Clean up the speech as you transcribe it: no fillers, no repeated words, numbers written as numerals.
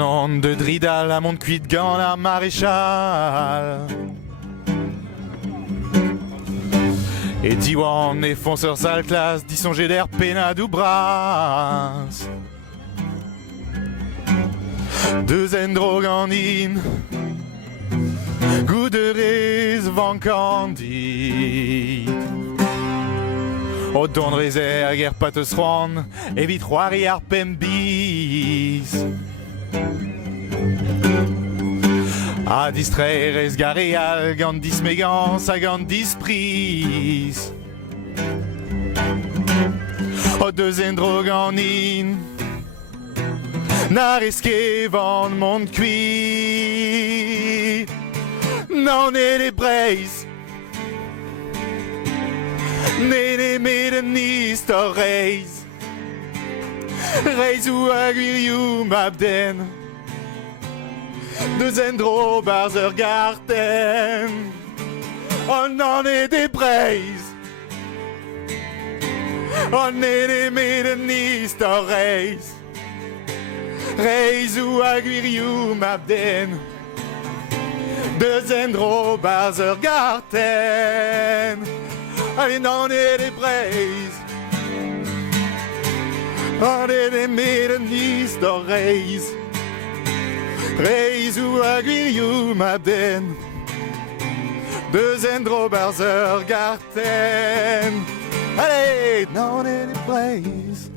an de dridal à mont cuit gant la maréchal. Et diwan et fonceurs sale classe, dissonger d'air pénade ou brasse. Deux endrogandines, goût de res van candide. Au don de réserve, guerre patos ron, évite roiriar pembis. A distraire esgareal, gandis mégans, a gandis pris. Au deux endrogandines, n'a risqué van mon cuit. Non et les braises, Nene maiden ni reis. Reis ou aguirium abden. Deux endro barzer garten. On en est des braises. On est des maiden ni reis. Reis ou aguirium abden. Deux endro barzer garten. Allez, non, et les braises. On est des médanistes reis. Reis ou aguirium abden. Deux endro barzer garten. Allez, non, et les braises.